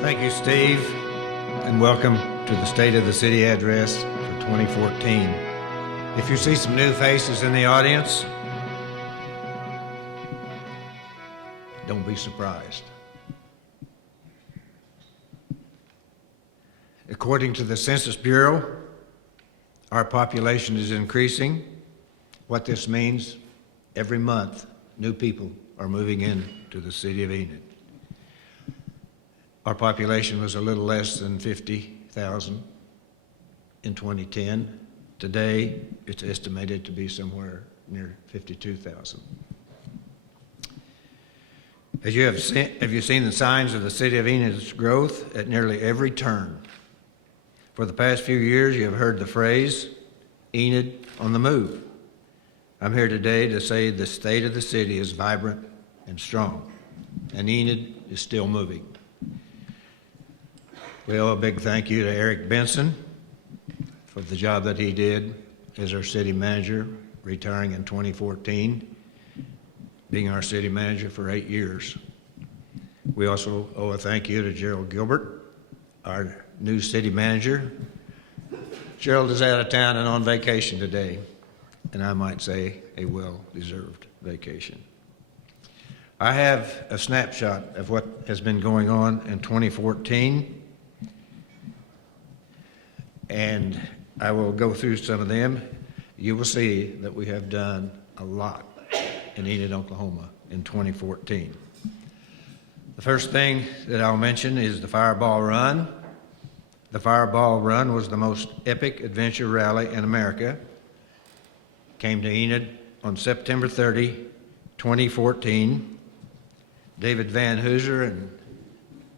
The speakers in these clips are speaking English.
Thank you, Steve, and welcome to the State of the City address for 2014. If you see some new faces in the audience, don't be surprised. According to the Census Bureau, our population is increasing. What this means, every month, new people are moving into the city of Enid. Our population was a little less than 50,000 in 2010. Today, it's estimated to be somewhere near 52,000. Have you seen the signs of the city of Enid's growth at nearly every turn? For the past few years, you have heard the phrase, Enid on the move. I'm here today to say the state of the city is vibrant and strong, and Enid is still moving. We owe a big thank you to Eric Benson for the job that he did as our city manager, retiring in 2014, being our city manager for 8 years. We also owe a thank you to Gerald Gilbert, our new city manager. Gerald is out of town and on vacation today, and I might say a well-deserved vacation. I have a snapshot of what has been going on in 2014, and I will go through some of them. You will see that we have done a lot in Enid, Oklahoma in 2014. The first thing that I'll mention is the Fireball Run. The Fireball Run was the most epic adventure rally in America. Came to Enid on September 30, 2014. David Van Hooser and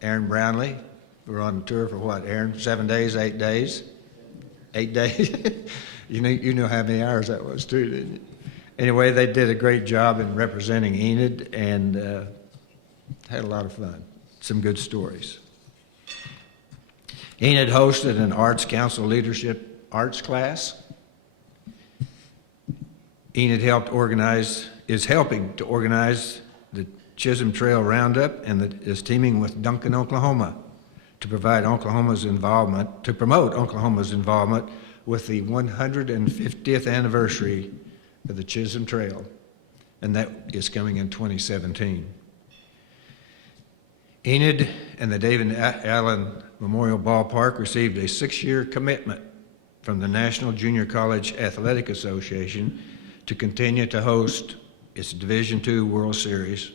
Aaron Brownlee were on tour for what, Aaron? 7 days, 8 days? 8 days? you know how many hours that was too, didn't you? Anyway, they did a great job in representing Enid and had a lot of fun. Some good stories. Enid hosted an Arts Council Leadership Arts class. Enid is helping to organize the Chisholm Trail Roundup and is teaming with Duncan, Oklahoma to promote Oklahoma's involvement with the 150th anniversary of the Chisholm Trail, and that is coming in 2017. Enid and the David Allen Memorial Ballpark received a 6-year commitment from the National Junior College Athletic Association to continue to host its Division II World Series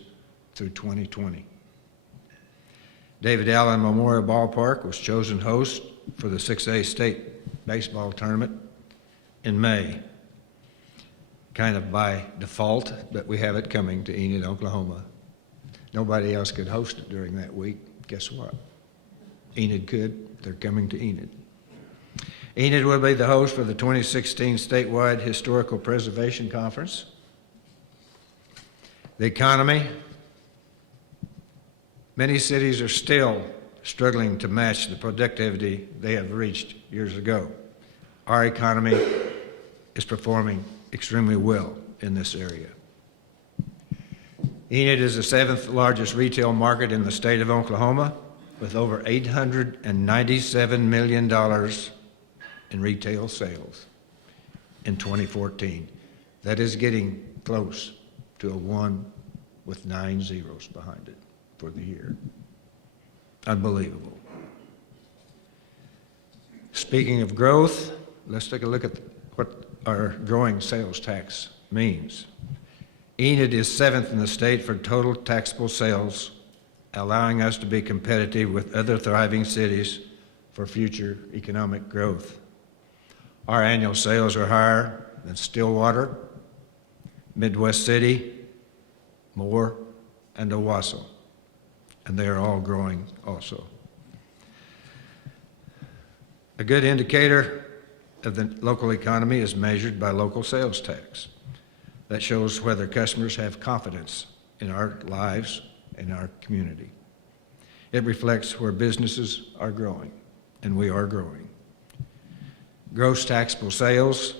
through 2020. David Allen Memorial Ballpark was chosen host for the 6A state baseball tournament in May. Kind of by default, but we have it coming to Enid, Oklahoma. Nobody else could host it during that week. Guess what? Enid could. They're coming to Enid. Enid will be the host for the 2016 statewide Historical Preservation Conference. The economy. Many cities are still struggling to match the productivity they have reached years ago. Our economy is performing extremely well in this area. Enid is the 7th largest retail market in the state of Oklahoma with over $897 million in retail sales in 2014. That is getting close to a 1 with 9 zeros behind it for the year. Unbelievable. Speaking of growth, let's take a look at what our growing sales tax means. Enid is 7th in the state for total taxable sales, allowing us to be competitive with other thriving cities for future economic growth. Our annual sales are higher than Stillwater, Midwest City, Moore, and Owasso, and they are all growing also. A good indicator of the local economy is measured by local sales tax. That shows whether customers have confidence in our lives and our community. It reflects where businesses are growing, and we are growing. Gross taxable sales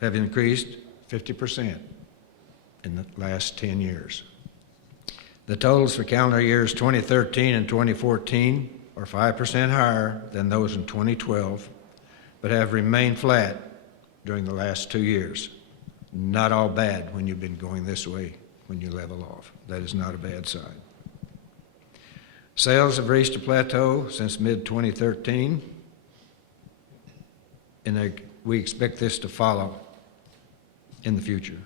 have increased 50% in the last 10 years. The totals for calendar years 2013 and 2014 or 5% higher than those in 2012, but have remained flat during the last 2 years. Not all bad when you've been going this way when you level off. That is not a bad sign. Sales have reached a plateau since mid-2013, and we expect this to follow in the future.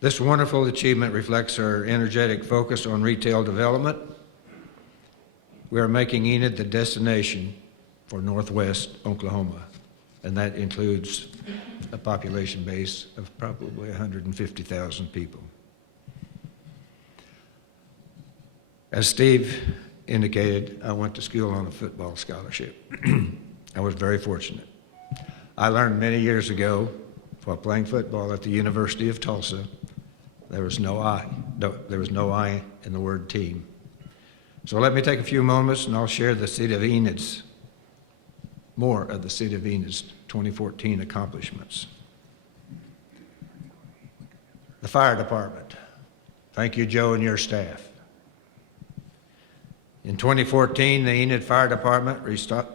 This wonderful achievement reflects our energetic focus on retail development. We are making Enid the destination for Northwest Oklahoma, and that includes a population base of probably 150,000 people. As Steve indicated, I went to school on a football scholarship. I was very fortunate. I learned many years ago, while playing football at the University of Tulsa, there was no I in the word team. So let me take a few moments and I'll share more of the City of Enid's 2014 accomplishments. The fire department. Thank you, Joe, and your staff. In 2014, the Enid Fire Department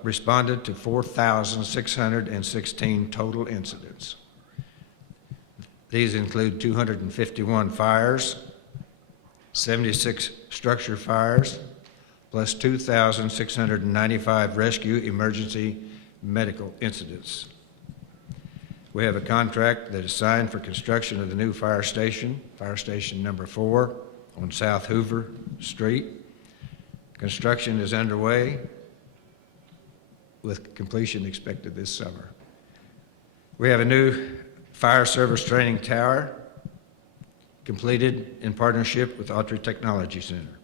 responded to 4,616 total incidents. These include 251 fires, 76 structure fires, plus 2,695 rescue emergency medical incidents. We have a contract that is signed for construction of the new fire station number 4 on South Hoover Street. Construction is underway with completion expected this summer. We have a new fire service training tower completed in partnership with Autry Technology Center.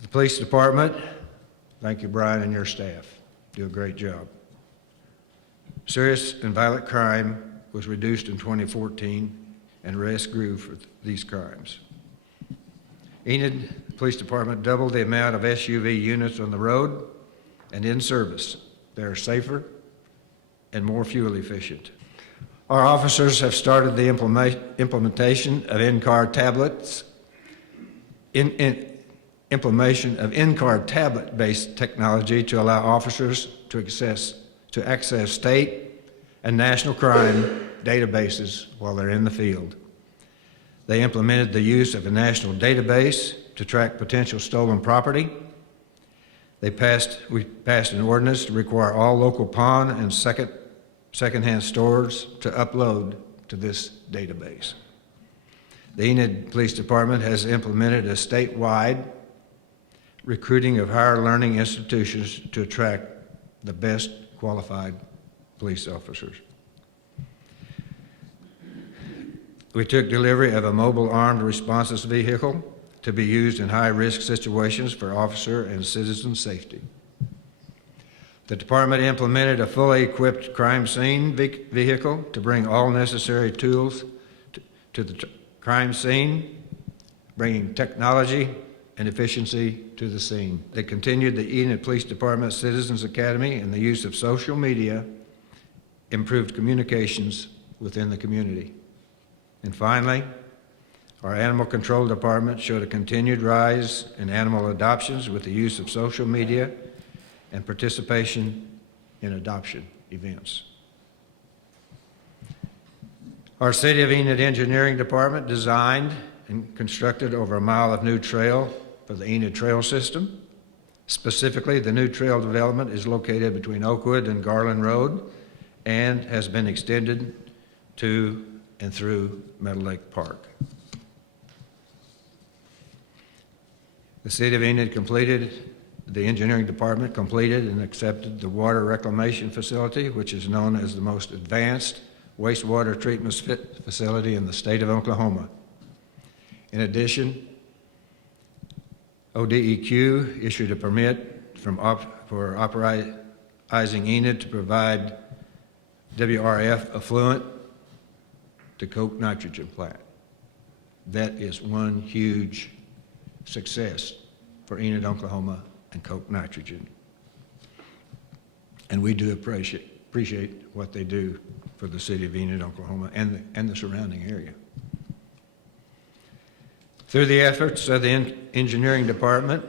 The police department, thank you, Brian, and your staff. Do a great job. Serious and violent crime was reduced in 2014, and arrests grew for these crimes. Enid Police Department doubled the amount of SUV units on the road and in service. They are safer and more fuel efficient. Our officers have started the implementation of in-car tablets, implementation of in-car tablet-based technology to allow officers to access state and national crime databases while they're in the field. They implemented the use of a national database to track potential stolen property. We passed an ordinance to require all local pawn and secondhand stores to upload to this database. The Enid Police Department has implemented a statewide recruiting of higher learning institutions to attract the best qualified police officers. We took delivery of a mobile armed response vehicle to be used in high-risk situations for officer and citizen safety. The department implemented a fully equipped crime scene vehicle to bring all necessary tools to the crime scene, bringing technology and efficiency to the scene. They continued the Enid Police Department Citizens Academy and the use of social media improved communications within the community. And finally, our Animal Control Department showed a continued rise in animal adoptions with the use of social media and participation in adoption events. Our City of Enid Engineering Department designed and constructed over a mile of new trail for the Enid Trail System. Specifically, the new trail development is located between Oakwood and Garland Road and has been extended to and through Meadow Lake Park. The City of Enid the engineering department completed and accepted the water reclamation facility, which is known as the most advanced wastewater treatment facility in the state of Oklahoma. In addition, ODEQ issued a permit for authorizing Enid to provide WRF effluent to Coke nitrogen plant. That is one huge success for Enid, Oklahoma, and Coke nitrogen. And we do appreciate what they do for the city of Enid, Oklahoma, and the surrounding area. Through the efforts of the engineering department,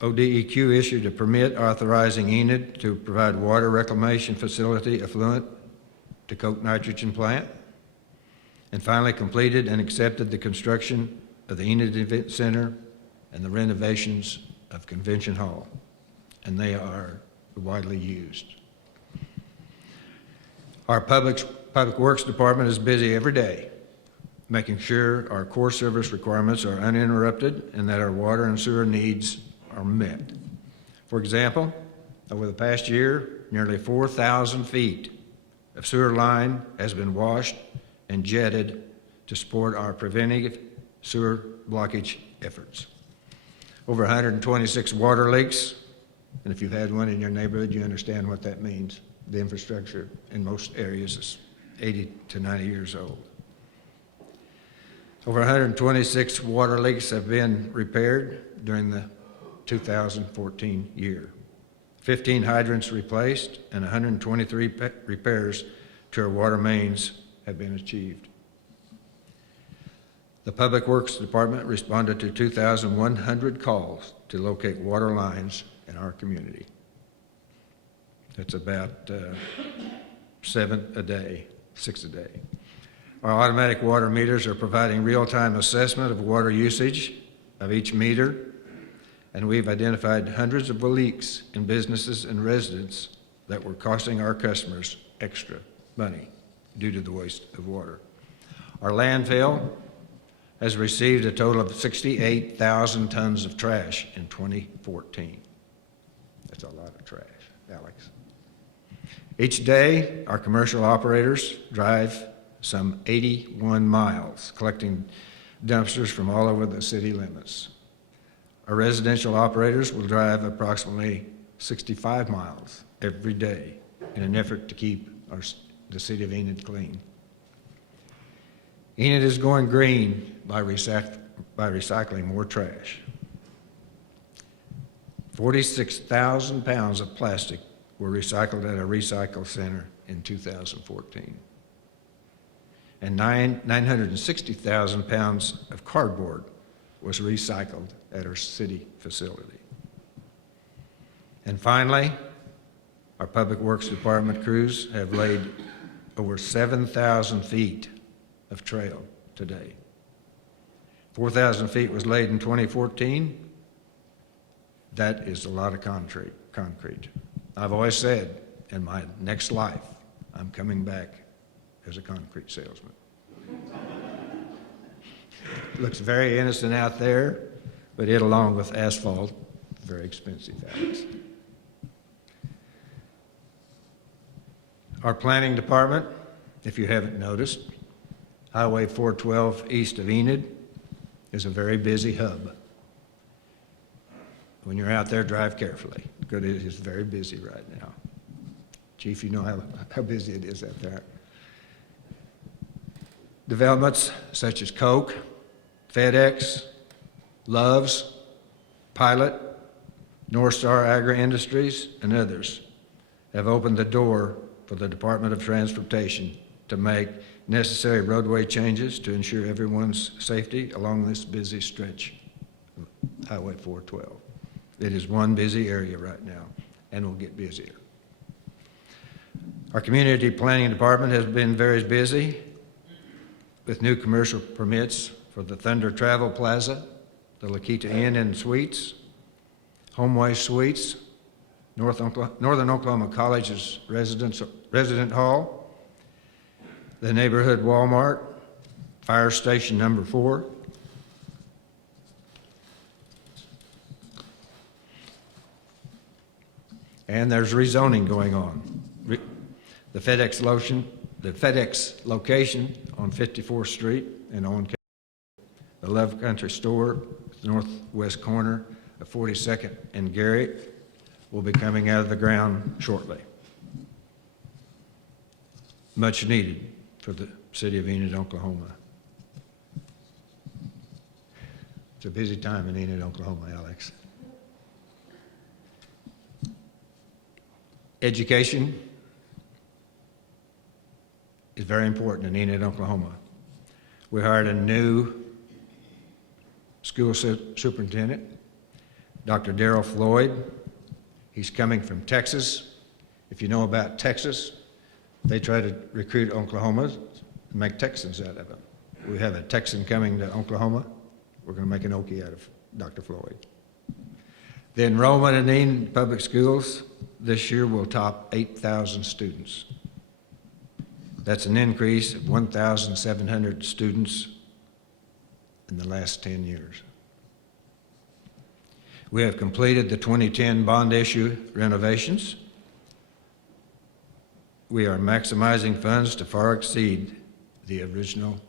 ODEQ issued a permit authorizing Enid to provide water reclamation facility effluent to Coke nitrogen plant, and finally completed and accepted the construction of the Enid Event Center and the renovations of Convention Hall, and they are widely used. Our Public Works Department is busy every day making sure our core service requirements are uninterrupted and that our water and sewer needs are met. For example, over the past year, nearly 4,000 feet of sewer line has been washed and jetted to support our preventive sewer blockage efforts. Over 126 water leaks, and if you've had one in your neighborhood, you understand what that means. The infrastructure in most areas is 80 to 90 years old. Over 126 water leaks have been repaired during the 2014 year. 15 hydrants replaced and 123 repairs to our water mains have been achieved. The Public Works Department responded to 2,100 calls to locate water lines in our community. That's about 7 a day, 6 a day. Our automatic water meters are providing real-time assessment of water usage of each meter, and we've identified hundreds of leaks in businesses and residents that were costing our customers extra money due to the waste of water. Our landfill has received a total of 68,000 tons of trash in 2014. That's a lot of trash, Alex. Each day, our commercial operators drive some 81 miles, collecting dumpsters from all over the city limits. Our residential operators will drive approximately 65 miles every day in an effort to keep the city of Enid clean. Enid is going green by recycling more trash. 46,000 pounds of plastic were recycled at a recycle center in 2014. And 960,000 pounds of cardboard was recycled at our city facility. And finally, our Public Works Department crews have laid over 7,000 feet of trail today. 4,000 feet was laid in 2014. That is a lot of concrete. I've always said, in my next life, I'm coming back as a concrete salesman. Looks very innocent out there, but it, along with asphalt, very expensive, Alex. Our planning department, if you haven't noticed, Highway 412 east of Enid is a very busy hub. When you're out there, drive carefully, because it is very busy right now. Chief, you know how busy it is out there. Developments such as Coke, FedEx, Love's, Pilot, North Star Agri-Industries, and others have opened the door for the Department of Transportation to make necessary roadway changes to ensure everyone's safety along this busy stretch of Highway 412. It is one busy area right now, and will get busier. Our community planning department has been very busy with new commercial permits for the Thunder Travel Plaza, the La Quinta Inn and Suites, Homeway Suites, Northern Oklahoma College's resident hall, the neighborhood Walmart, Fire Station number 4, and there's rezoning going on. The FedEx location on 54th Street in Owen County, the Love Country Store, the northwest corner of 42nd and Garrett, will be coming out of the ground shortly. Much needed for the city of Enid, Oklahoma. It's a busy time in Enid, Oklahoma, Alex. Education is very important in Enid, Oklahoma. We hired a new school superintendent, Dr. Darrell Floyd. He's coming from Texas. If you know about Texas, they try to recruit Oklahomans and make Texans out of them. We have a Texan coming to Oklahoma. We're going to make an Okie out of Dr. Floyd. The enrollment in Enid public schools this year will top 8,000 students. That's an increase of 1,700 students in the last 10 years. We have completed the 2010 bond issue renovations. We are maximizing funds to far exceed the original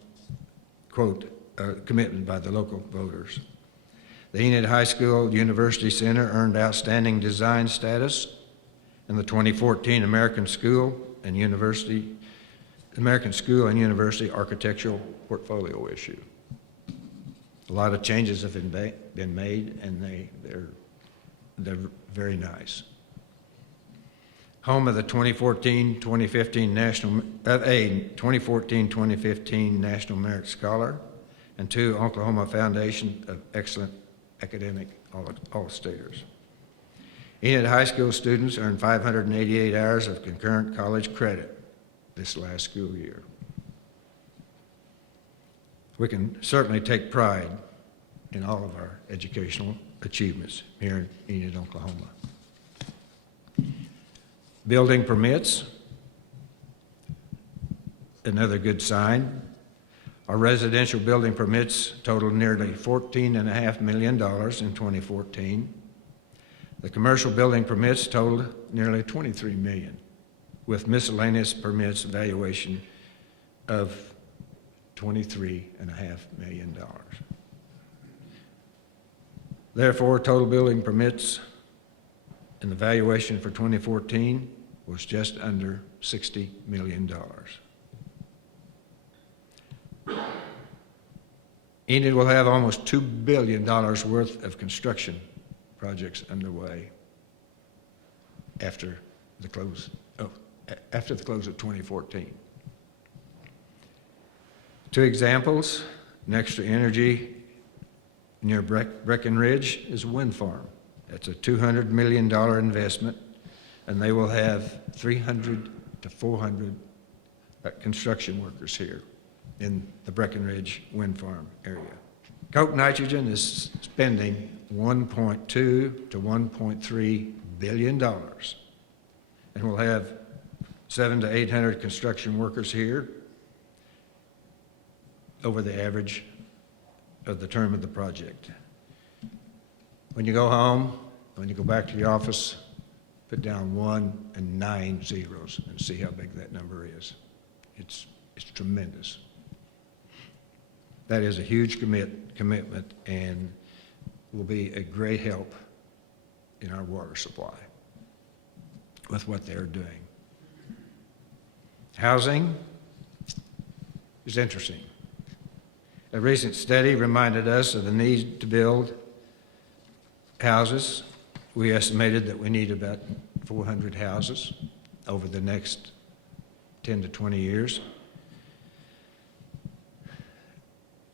commitment by the local voters. The Enid High School University Center earned outstanding design status in the 2014 American School and University Architectural Portfolio issue. A lot of changes have been made, and they're very nice. Home of the 2014-2015 National Merit Scholar and 2 Oklahoma Foundation of Excellent Academic All-Staters. Enid High School students earned 588 hours of concurrent college credit this last school year. We can certainly take pride in all of our educational achievements here in Enid, Oklahoma. Building permits, another good sign. Our residential building permits totaled nearly $14.5 million in 2014. The commercial building permits totaled nearly $23 million, with miscellaneous permits valuation of $23.5 million. Therefore, total building permits and the valuation for 2014 was just under $60 million. Enid will have almost $2 billion worth of construction projects underway after the close of 2014. 2 examples: next to Energy near Breckenridge is a wind farm. That's a $200 million investment, and they will have 300 to 400 construction workers here in the Breckenridge wind farm area. Koch Nitrogen is spending $1.2 to $1.3 billion, and we'll have 700 to 800 construction workers here over the average of the term of the project. When you go home, when you go back to the office, put down 1 and 9 zeros and see how big that number is. It's tremendous. That is a huge commitment and will be a great help in our water supply with what they're doing. Housing is interesting. A recent study reminded us of the need to build houses. We estimated that we need about 400 houses over the next 10 to 20 years.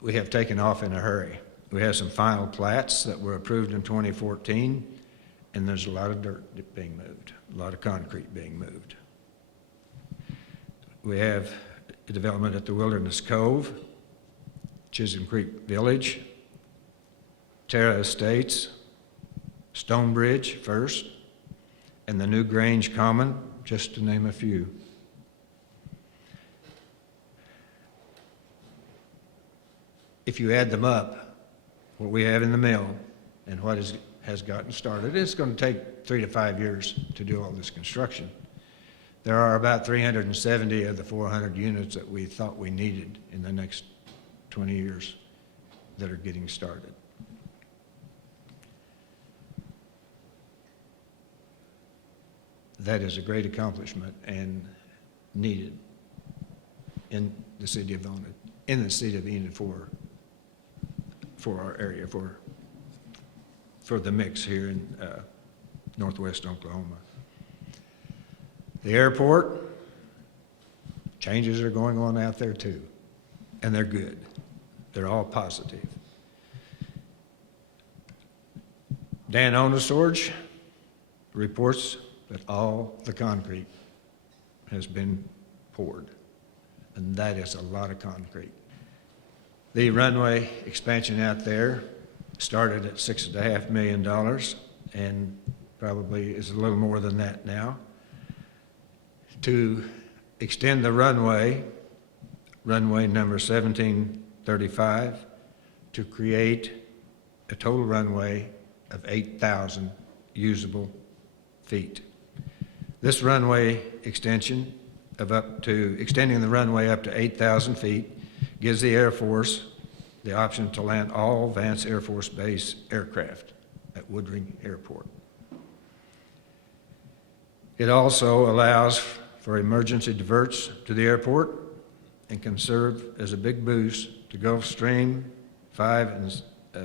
We have taken off in a hurry. We have some final plats that were approved in 2014, and there's a lot of dirt being moved, a lot of concrete being moved. We have a development at the Wilderness Cove, Chisholm Creek Village, Terra Estates, Stonebridge first, and the New Grange Common, just to name a few. If you add them up, what we have in the mill and what has gotten started, it's going to take 3 to 5 years to do all this construction. There are about 370 of the 400 units that we thought we needed in the next 20 years that are getting started. That is a great accomplishment and needed in the city of Enid, for our area, for the mix here in northwest Oklahoma. The airport, changes are going on out there too, and they're good. They're all positive. Dan Onostorge reports that all the concrete has been poured, and that is a lot of concrete. The runway expansion out there started at $6.5 million and probably is a little more than that now. To extend the runway number 1735, to create a total runway of 8,000 usable feet. This runway extension extending the runway up to 8,000 feet gives the Air Force the option to land all Vance Air Force Base aircraft at Woodring Airport. It also allows for emergency diverts to the airport and can serve as a big boost to Gulfstream 5 and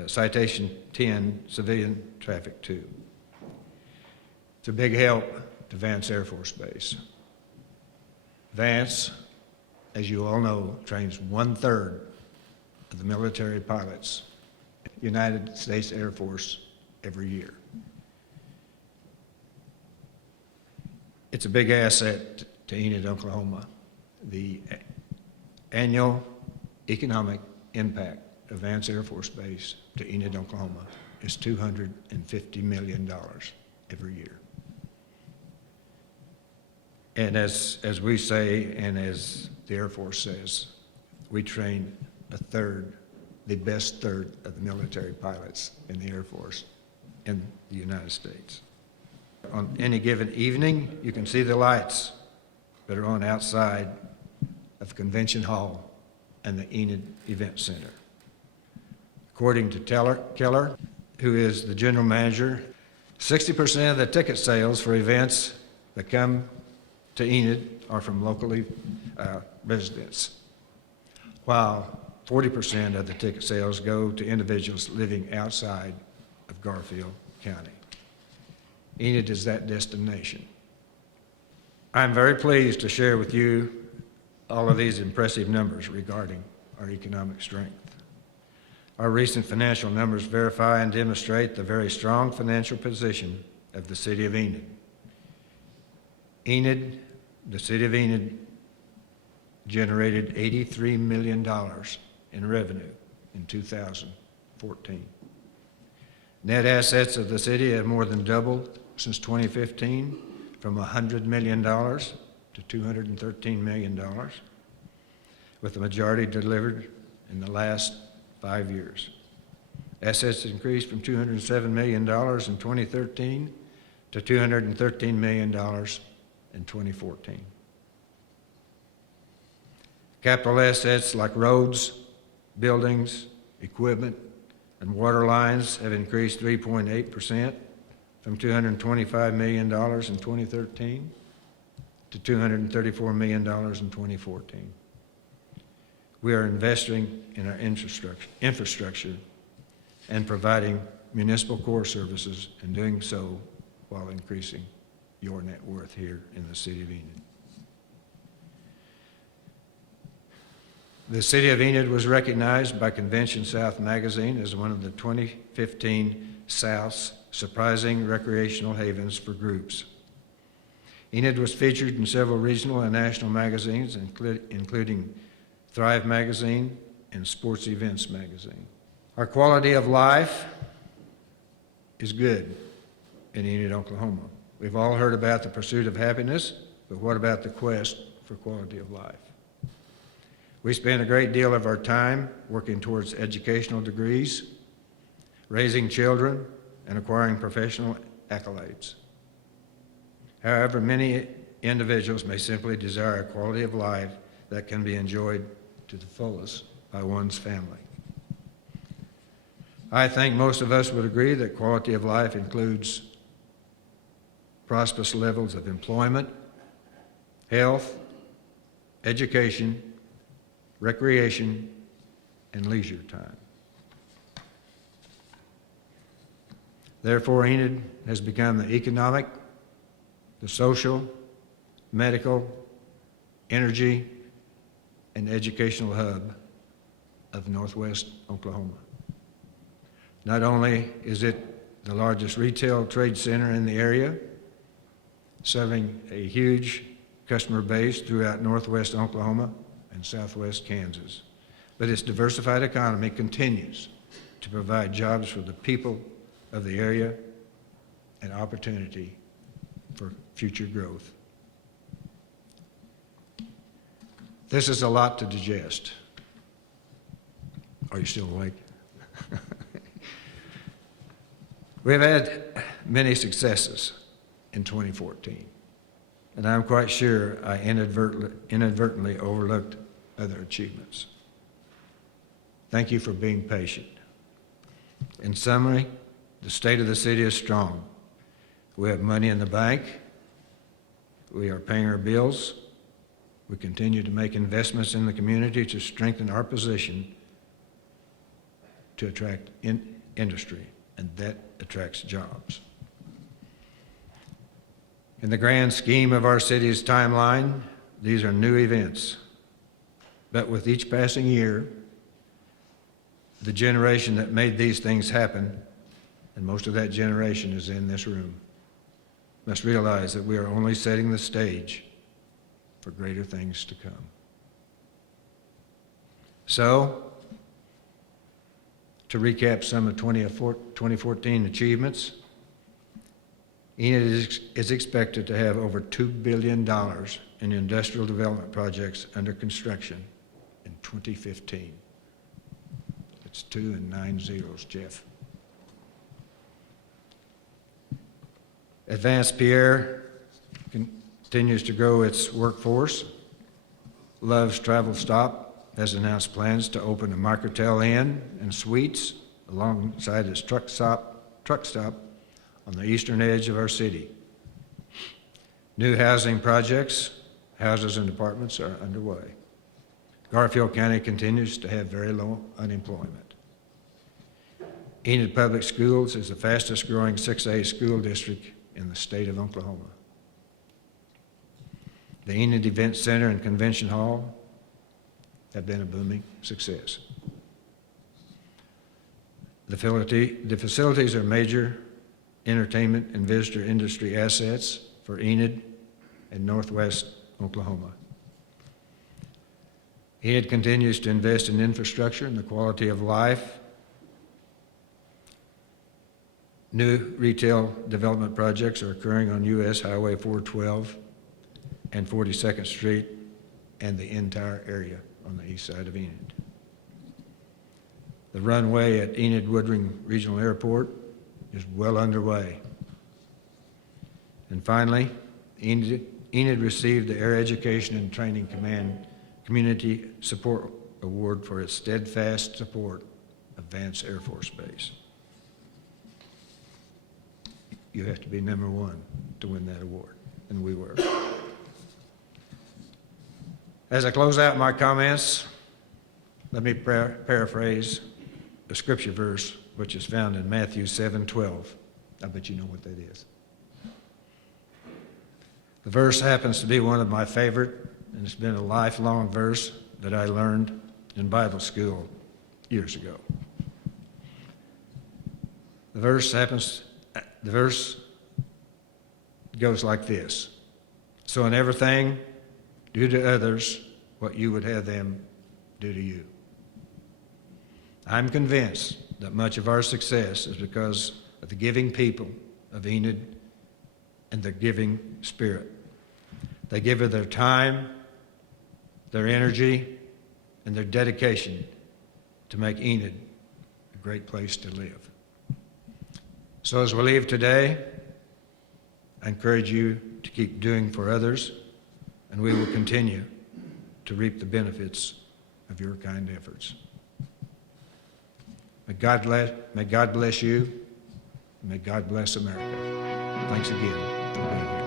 Citation 10 civilian traffic too. It's a big help to Vance Air Force Base. Vance, as you all know, trains 1/3 of the military pilots in the United States Air Force every year. It's a big asset to Enid, Oklahoma. The annual economic impact of Vance Air Force Base to Enid, Oklahoma is $250 million every year. And as we say, and as the Air Force says, we train the best third of the military pilots in the Air Force in the United States. On any given evening, you can see the lights that are on outside of Convention Hall and the Enid Event Center. According to Keller, who is the general manager, 60% of the ticket sales for events that come to Enid are from locally residents, while 40% of the ticket sales go to individuals living outside of Garfield County. Enid is that destination. I'm very pleased to share with you all of these impressive numbers regarding our economic strength. Our recent financial numbers verify and demonstrate the very strong financial position of the city of Enid. The city of Enid generated $83 million in revenue in 2014. Net assets of the city have more than doubled since 2015, from $100 million to $213 million, with the majority delivered in the last 5 years. Assets increased from $207 million in 2013 to $213 million in 2014. Capital assets like roads, buildings, equipment, and water lines have increased 3.8% from $225 million in 2013 to $234 million in 2014. We are investing in our infrastructure and providing municipal core services, and doing so while increasing your net worth here in the city of Enid. The city of Enid was recognized by Convention South magazine as one of the 2015 South's surprising recreational havens for groups. Enid was featured in several regional and national magazines, including Thrive magazine and Sports Events magazine. Our quality of life is good in Enid, Oklahoma. We've all heard about the pursuit of happiness, but what about the quest for quality of life? We spend a great deal of our time working towards educational degrees, raising children, and acquiring professional accolades. However, many individuals may simply desire a quality of life that can be enjoyed to the fullest by one's family. I think most of us would agree that quality of life includes prosperous levels of employment, health, education, recreation, and leisure time. Therefore, Enid has become the economic, the social, medical, energy, and educational hub of northwest Oklahoma. Not only is it the largest retail trade center in the area, serving a huge customer base throughout northwest Oklahoma and southwest Kansas, but its diversified economy continues to provide jobs for the people of the area and opportunity for future growth. This is a lot to digest. Are you still awake? We've had many successes in 2014, and I'm quite sure I inadvertently overlooked other achievements. Thank you for being patient. In summary, the state of the city is strong. We have money in the bank. We are paying our bills. We continue to make investments in the community to strengthen our position to attract industry, and that attracts jobs. In the grand scheme of our city's timeline, these are new events. But with each passing year, the generation that made these things happen, and most of that generation is in this room, must realize that we are only setting the stage for greater things to come. So, to recap some of 2014 achievements, Enid is expected to have over $2 billion in industrial development projects under construction in 2015. It's 2 and 9 zeros, Jeff. Advanced Pierre continues to grow its workforce. Love's Travel Stop has announced plans to open a Microtel Inn and Suites alongside its truck stop on the eastern edge of our city. New housing projects, houses and apartments, are underway. Garfield County continues to have very low unemployment. Enid Public Schools is the fastest growing 6A school district in the state of Oklahoma. The Enid Event Center and Convention Hall have been a booming success. The facilities are major entertainment and visitor industry assets for Enid and northwest Oklahoma. Enid continues to invest in infrastructure and the quality of life. New retail development projects are occurring on U.S. Highway 412 and 42nd Street and the entire area on the east side of Enid. The runway at Enid Woodring Regional Airport is well underway. And finally, Enid received the Air Education and Training Command Community Support Award for its steadfast support of Vance Air Force Base. You have to be number one to win that award, and we were. As I close out my comments, let me paraphrase a scripture verse which is found in Matthew 7:12. I bet you know what that is. The verse happens to be one of my favorite, and it's been a lifelong verse that I learned in Bible school years ago. The verse goes like this: so in everything, do to others what you would have them do to you. I'm convinced that much of our success is because of the giving people of Enid and the giving spirit. They give of their time, their energy, and their dedication to make Enid a great place to live. So as we leave today, I encourage you to keep doing for others, and we will continue to reap the benefits of your kind efforts. May God bless you, and may God bless America. Thanks again for being here.